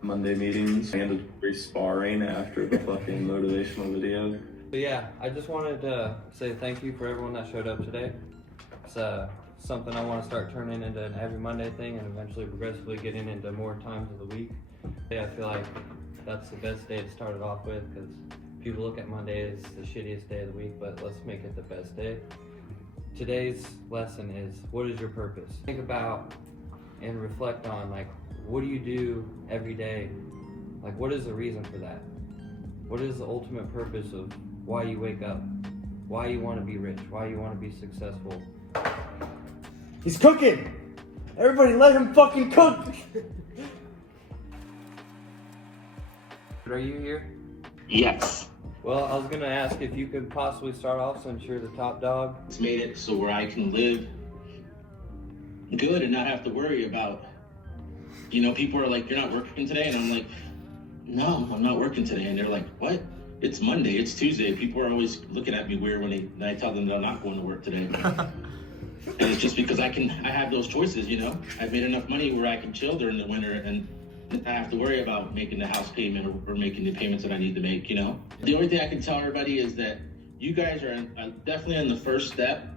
Monday meetings, mandatory sparring after the fucking motivational video. But yeah, I just wanted to say thank you for everyone that showed up today. It's something I want to start turning into an every Monday thing and eventually progressively getting into more times of the week. Yeah, I feel like that's the best day to start it off with, because people look at Monday as the shittiest day of the week, but let's make it the best day. Today's lesson is, what is your purpose? Think about and reflect on, like, what do you do every day? Like, what is the reason for that? What is the ultimate purpose of why you wake up? Why you want to be rich? Why you want to be successful? He's cooking! Everybody let him fucking cook! Are you here? Yes. Well, I was gonna ask if you could possibly start off, since you're the top dog. It's made it so where I can live good and not have to worry about, people are like, you're not working today? And I'm like, no, I'm not working today. And they're like, what? It's Monday, it's Tuesday. People are always looking at me weird when I tell them that I'm not going to work today. And it's just because I have those choices, I've made enough money where I can chill during the winter and I have to worry about making the house payment or making the payments that I need to make, The only thing I can tell everybody is that you guys are definitely on the first step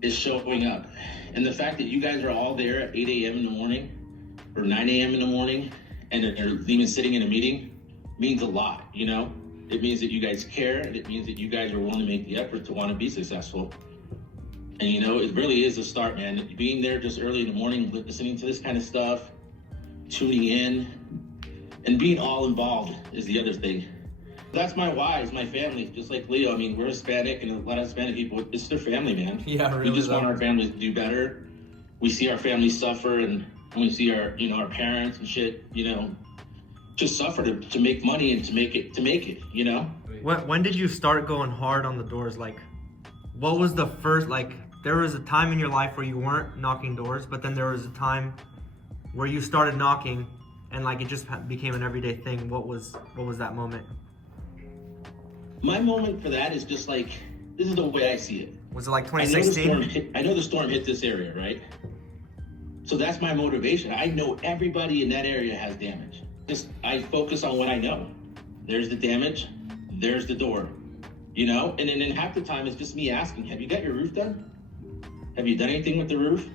is showing up. And the fact that you guys are all there at 8 a.m. in the morning or 9 a.m. in the morning and are even sitting in a meeting means a lot, It means that you guys care, and it means that you guys are willing to make the effort to want to be successful. And it really is a start, man. Being there just early in the morning, listening to this kind of stuff, tuning in, and being all involved is the other thing. That's my why, is my family. Just like Leo, we're Hispanic, and a lot of Hispanic people, it's their family, man. Yeah, really. We just want our families to do better. We see our families suffer, and we see our, our parents and shit, just suffer to make money and to make it. When did you start going hard on the doors? Like, what was the first, there was a time in your life where you weren't knocking doors, but then there was a time where you started knocking and it just became an everyday thing. What was that moment? My moment for that is just this is the way I see it. Was it 2016? I know the storm hit this area, right? So that's my motivation. I know everybody in that area has damage. I focus on what I know. There's the damage, there's the door, And then half the time it's just me asking, have you got your roof done? Have you done anything with the roof?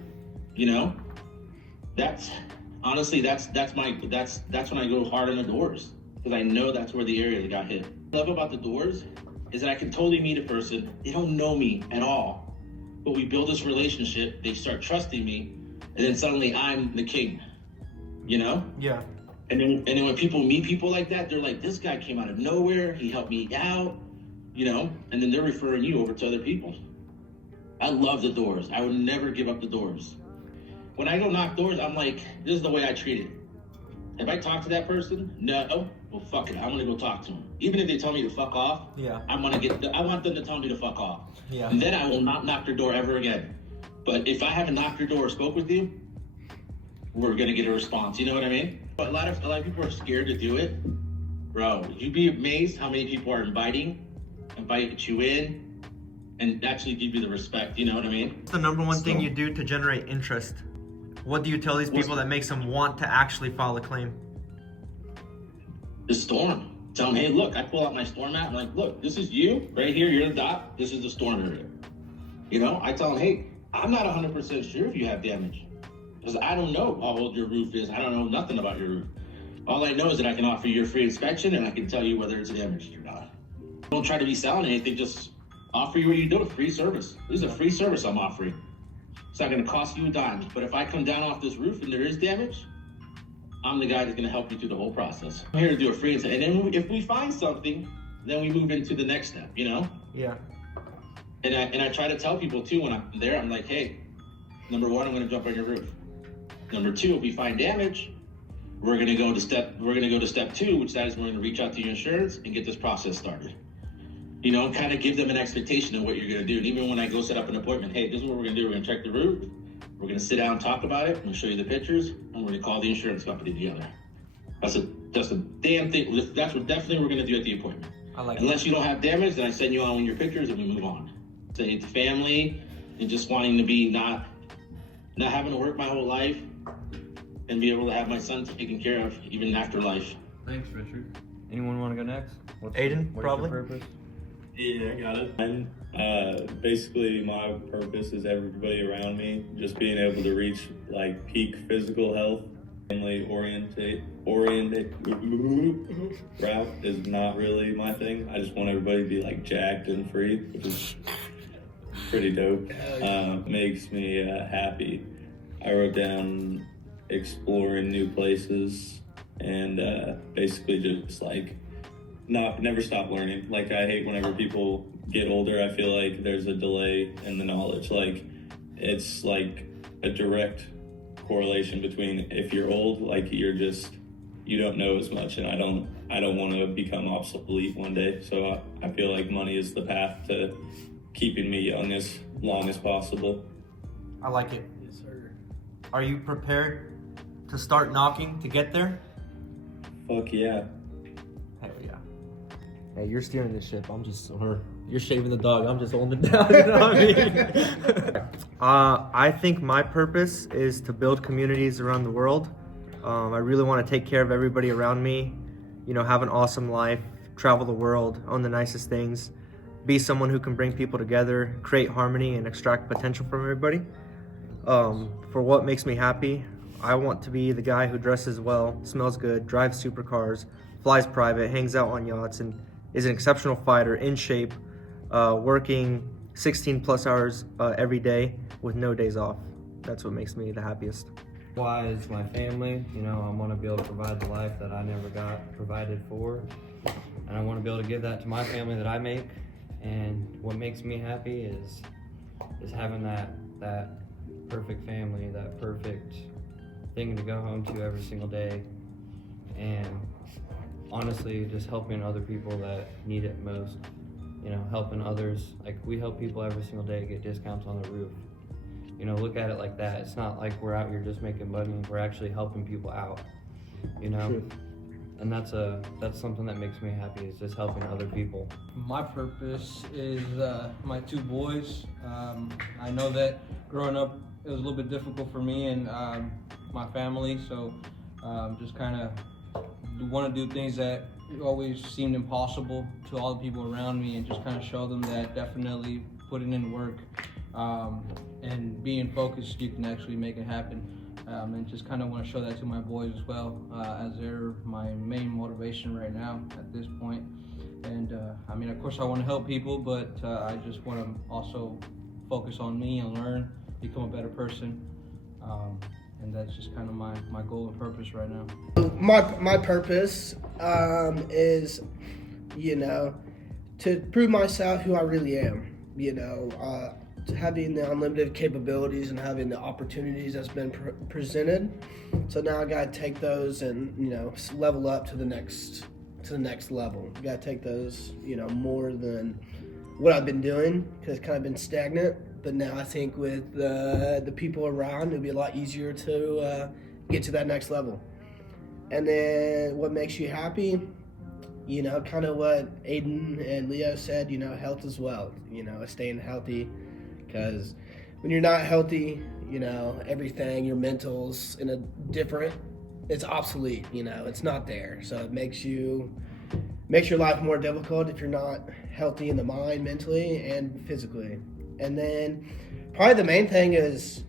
That's honestly, that's when I go hard on the doors, because I know that's where the area that got hit. What I love about the doors is that I can totally meet a person. They don't know me at all, but we build this relationship. They start trusting me, and then suddenly I'm the king, Yeah. And then when people meet people like that, they're like, this guy came out of nowhere. He helped me out, and then they're referring you over to other people. I love the doors. I would never give up the doors. When I go knock doors, I'm like, this is the way I treat it. If I talk to that person, no, well, fuck it. I'm gonna go talk to them. Even if they tell me to fuck off, yeah, I want them to tell me to fuck off. Yeah. And then I will not knock their door ever again. But if I haven't knocked your door or spoke with you, we're gonna get a response. You know what I mean? But a lot of people are scared to do it. Bro, you'd be amazed how many people are invite you in, and actually give you the respect. You know what I mean? What's the number one thing you do to generate interest? What do you tell these people that makes them want to actually file a claim? The storm. Tell them, hey, look, I pull out my storm map. I'm like, look, this is you right here. You're the dot. This is the storm area. I tell them, hey, I'm not 100% sure if you have damage, because I don't know how old your roof is. I don't know nothing about your roof. All I know is that I can offer you a free inspection, and I can tell you whether it's damaged or not. Don't try to be selling anything. Just offer you what you do, a free service. This is a free service I'm offering. It's not going to cost you a dime. But if I come down off this roof and there is damage, I'm the guy that's going to help you through the whole process. I'm here to do a free inspection. And then if we find something, then we move into the next step, Yeah. And I try to tell people too when I'm there, I'm like, hey, number one, I'm going to jump on your roof. Number two, if we find damage, we're going to go to step two, which that is we're going to reach out to your insurance and get this process started. Kind of give them an expectation of what you're going to do. And even when I go set up an appointment, hey, this is what we're going to do. We're going to check the roof. We're going to sit down and talk about it. I'm going to show you the pictures, and we're going to call the insurance company together. That's a damn thing. That's what definitely we're going to do at the appointment. I like Unless you don't have damage, then I send you on your pictures and we move on. Say it's family and just wanting to be not having to work my whole life. and be able to have my son taken care of even after life. Thanks, Richard. Anyone want to go next? Aiden, what probably. Is your purpose? Yeah, I got it. And basically, my purpose is everybody around me just being able to reach like peak physical health. Family oriented route is not really my thing. I just want everybody to be like jacked and free, which is pretty dope. Makes me happy. I wrote down exploring new places and basically just like never stop learning. Like I hate whenever people get older, I feel like there's a delay in the knowledge. Like it's like a direct correlation between if you're old, like you don't know as much, and I don't want to become obsolete one day. So I feel like money is the path to keeping me young as long as possible. I like it. Yes, sir. Are you prepared to start knocking to get there? Fuck yeah. Hell yeah. Hey, you're steering this ship. I'm just, or you're shaving the dog. I'm just holding it down. You know what I mean? I think my purpose is to build communities around the world. I really want to take care of everybody around me. You know, have an awesome life, travel the world, own the nicest things, be someone who can bring people together, create harmony, and extract potential from everybody. For what makes me happy, I want to be the guy who dresses well, smells good, drives supercars, flies private, hangs out on yachts, and is an exceptional fighter, in shape, working 16 plus hours every day with no days off. That's what makes me the happiest. Why is my family. You know, I want to be able to provide the life that I never got provided for. And I want to be able to give that to my family that I make. And what makes me happy is having that perfect family, that perfect thing to go home to every single day. And honestly, just helping other people that need it most. You know, helping others. Like, we help people every single day get discounts on the roof. You know, look at it like that. It's not like we're out here just making money. We're actually helping people out, you know? True. And that's something that makes me happy, is just helping other people. My purpose is my two boys. I know that growing up, it was a little bit difficult for me and my family, so just kind of want to do things that always seemed impossible to all the people around me, and just kind of show them that definitely putting in work and being focused, you can actually make it happen. And just kind of want to show that to my boys as well, as they're my main motivation right now at this point. And I mean, of course I want to help people, but I just want to also focus on me and learn, become a better person. And that's just kind of my goal and purpose right now. My purpose is, you know, to prove myself who I really am, you know, having the unlimited capabilities and having the opportunities that's been presented. So now I gotta take those and, you know, level up to the next level. I gotta take those, you know, more than what I've been doing, because it's kind of been stagnant. But now I think with the people around, it'll be a lot easier to get to that next level. And then what makes you happy? You know, kind of what Aiden and Leo said, you know, health as well. You know, staying healthy. Because when you're not healthy, you know, everything, your mental's it's obsolete, you know, it's not there. So it makes your life more difficult if you're not healthy in the mind, mentally, and physically. And then probably the main thing is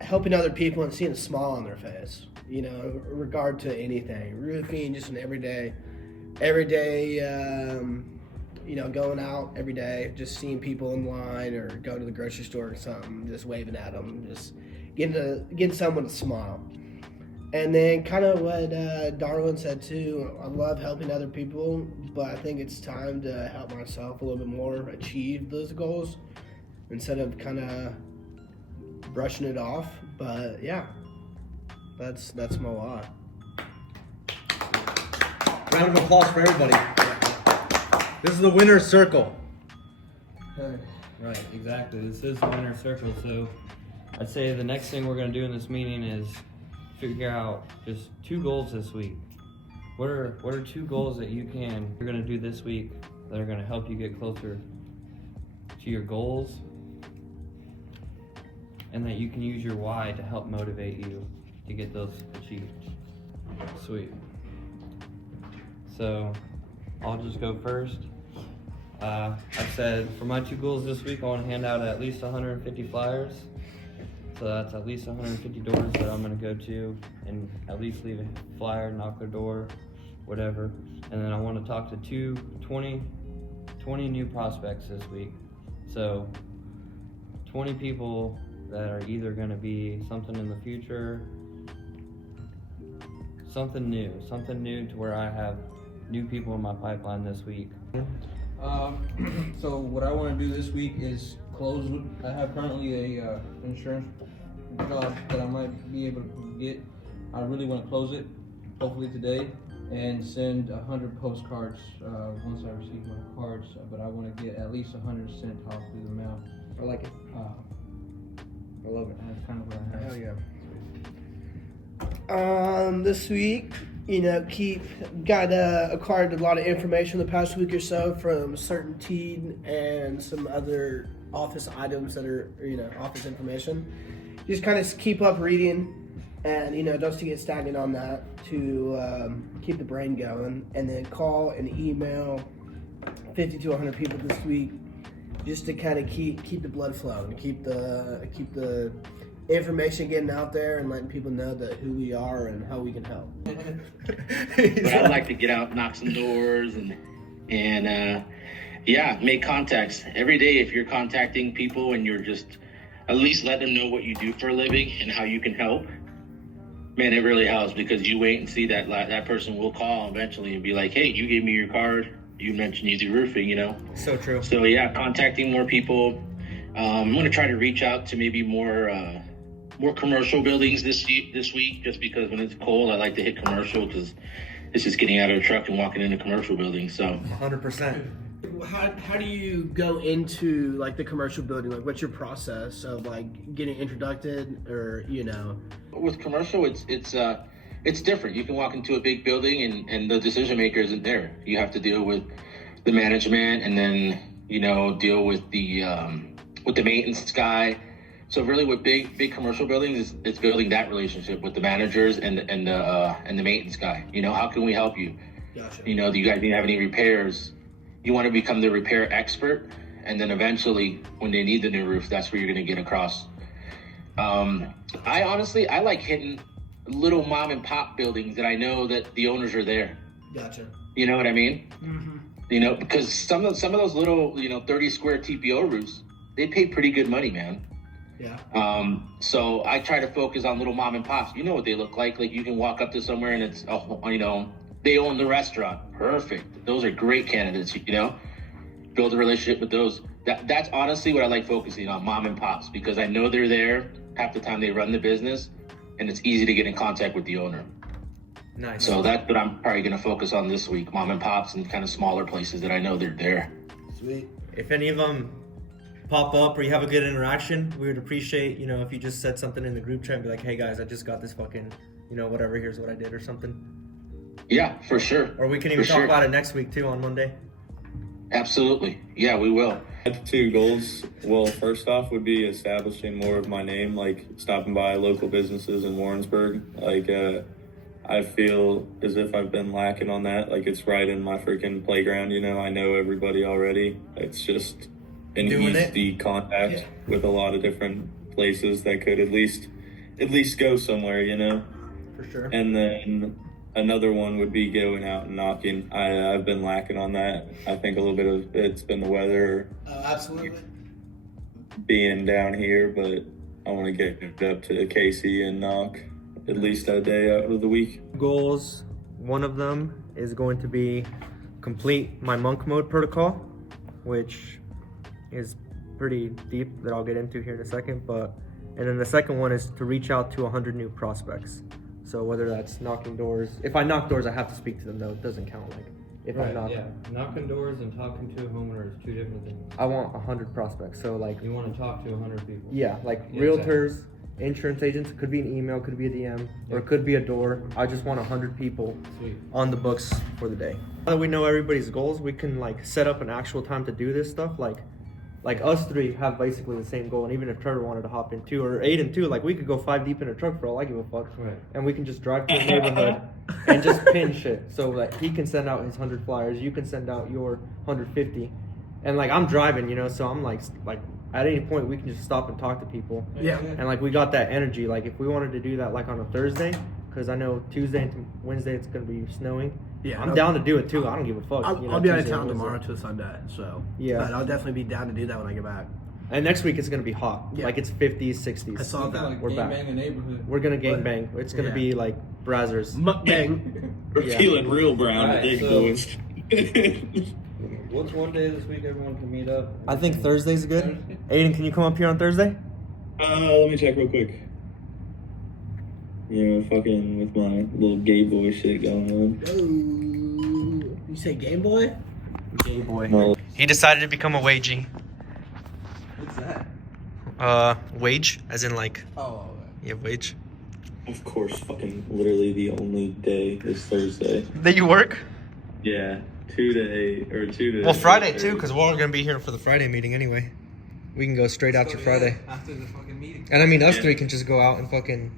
helping other people and seeing a smile on their face, you know, in regard to anything. Roofing, just an everyday, you know, going out every day, just seeing people in line or going to the grocery store or something, just waving at them, just getting someone to smile. And then kind of what Darwin said too, I love helping other people, but I think it's time to help myself a little bit more achieve those goals instead of kind of brushing it off. But yeah, that's my why. Round of applause for everybody. This is the winner's circle. Right, exactly. This is the winner's circle. So I'd say the next thing we're going to do in this meeting is figure out just 2 goals this week. What are 2 goals that you're going to do this week that are going to help you get closer to your goals, and that you can use your why to help motivate you to get those achieved. Sweet. So I'll just go first. I said for my 2 goals this week, I want to hand out at least 150 flyers. So that's at least 150 doors that I'm going to go to and at least leave a flyer, knock their door, whatever. And then I want to talk to 20 new prospects this week. So 20 people that are either going to be something in the future, something new to where I have new people in my pipeline this week. So what I want to do this week is close. I have currently a insurance job that I might be able to get. I really want to close it, hopefully today, and send 100 postcards once I receive my cards. But I want to get at least 100 sent off through the mail. I like it. I love it. That's kind of what I have. Hell yeah. This week, got acquired a lot of information the past week or so from Certainty and some other office items that are, office information. Just kind of keep up reading and, don't to get stagnant on that, to keep the brain going, and then call and email 50 to 100 people this week just to kind of keep the blood flowing, keep the information getting out there and letting people know that who we are and how we can help. But I like to get out, knock some doors, and make contacts every day. If you're contacting people and you're just at least let them know what you do for a living and how you can help, man, it really helps, because you wait and see that person will call eventually and be like, hey, you gave me your card. You mentioned you do roofing, So true. So yeah, contacting more people. I'm going to try to reach out to maybe more commercial buildings this week, just because when it's cold, I like to hit commercial, because it's just getting out of the truck and walking into commercial buildings. So 100%. How do you go into like the commercial building? Like, what's your process of like getting introduced, or with commercial, it's different. You can walk into a big building and the decision maker isn't there. You have to deal with the management, and then deal with the maintenance guy. So really, with big commercial buildings, it's building that relationship with the managers and the maintenance guy. How can we help you? Gotcha. Do you guys need to have any repairs? You want to become the repair expert, and then eventually, when they need the new roof, that's where you're going to get across. I like hitting little mom and pop buildings that I know that the owners are there. Gotcha. You know what I mean? Mm-hmm. Because some of those little 30 square TPO roofs, they pay pretty good money, man. Yeah. So I try to focus on little mom and pops. You know what they look like. Like, you can walk up to somewhere and it's, they own the restaurant. Perfect. Those are great candidates, build a relationship with those. That's honestly what I like focusing on, mom and pops, because I know they're there. Half the time they run the business, and it's easy to get in contact with the owner. Nice. So that's what I'm probably going to focus on this week, mom and pops and kind of smaller places that I know they're there. Sweet. If any of them pop up or you have a good interaction, we would appreciate, if you just said something in the group chat and be like, hey guys, I just got this fucking, whatever, here's what I did or something. Yeah, for sure. Or we can even talk about it next week too, on Monday. Absolutely. Yeah, we will. I have 2 goals. Well, first off would be establishing more of my name, like stopping by local businesses in Warrensburg. Like, I feel as if I've been lacking on that. Like, it's right in my freaking playground, I know everybody already. It's just an easy contact with a lot of different places that could at least go somewhere, For sure. And then another one would be going out and knocking. I've been lacking on that. I think a little bit of it's been the weather. Absolutely. Being down here, but I want to get up to Casey and knock at least a day out of the week. Goals. One of them is going to be complete my monk mode protocol, which is pretty deep that I'll get into here in a second. And then the second one is to reach out to 100 new prospects. So whether that's knocking doors, if I knock doors, I have to speak to them though. It doesn't count like if I'm knocking. Yeah, knocking doors and talking to a homeowner is 2 different things. I want 100 prospects. So like, You want to talk to 100 people. yeah, like Yeah, realtors, insurance agents. It could be an email, could be a DM, or it could be a door. I just want 100 people Sweet. on the books for the day. Now that we know everybody's goals, we can like set up an actual time to do this stuff. Like like us three have basically the same goal, and even if Trevor wanted to hop in too, or Aiden too, like we could go 5 deep in a truck for all I give a fuck, Right. and we can just drive to a neighborhood and just pin shit. So that he can send out his 100 flyers, you can send out your 150, and like I'm driving, you know, so I'm like at any point we can just stop and talk to people. Yeah. And like we got that energy. Like if we wanted to do that like on a Thursday, because I know Tuesday and Wednesday it's gonna be snowing. Yeah, I'm down to do it too. I don't give a fuck. I'll be out of Tuesday town and tomorrow Wednesday. to Sunday, so Yeah. But I'll definitely be down to do that when I get back. And next week it's gonna be hot. Yeah. Like it's 50s, 60s. I saw Looking that. like We're gang back. bang the neighborhood. We're gonna gang bang. It's gonna Yeah. be like brazzers. Mukbang. We're Yeah. feeling real brown Alright, today, so- boys. What's one day this week everyone can meet up? I think Thursday's good. Aiden, can you come up here on Thursday? Let me check real quick. Yeah, fucking with my little gay boy shit going on. Oh, you say Game Boy? Gay boy. Well, He decided to become a wagey. What's that? Wage, as in like, Oh, yeah, wage. of course, fucking literally the only day is Thursday. That you work? Yeah, 2 to. Well, Friday too, because we're all gonna be here for the Friday meeting anyway. We can go straight out to Friday. After the fucking meeting. And I mean, us Yeah. three can just go out and fucking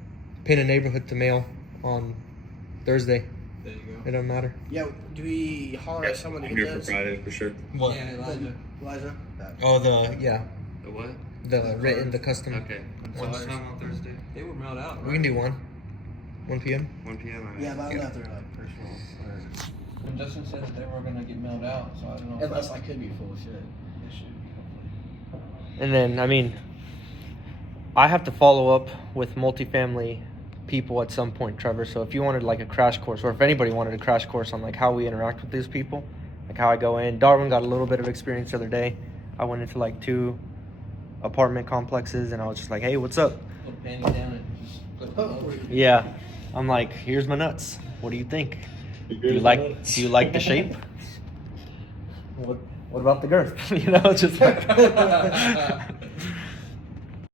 pin a neighborhood to mail on Thursday. There you It doesn't matter. Yeah, do we holler at someone to I'm get here for this? Friday for sure. go. Yeah, Elijah. Elijah? Oh, the what? written, the custom. Okay. What time on Thursday? They were mailed out. We can do 1 p.m. 1 p.m. Yeah, but I don't know if they're like personal or And Justin said that they were gonna get mailed out, so I don't know. unless I could be full of shit. It should be hopefully. And then, I mean, I have to follow up with multifamily people at some point, Trevor. So if you wanted like a crash course, or if anybody wanted a crash course on like how we interact with these people, like how I go in. Darwin got a little bit of experience the other day. I went into like 2 apartment complexes, and I was just like, "Hey, what's up?" Put a panty down and just flip them over. Yeah, I'm like, "Here's my nuts. What do you think? Do you like the shape? What about the girth? You know, just like."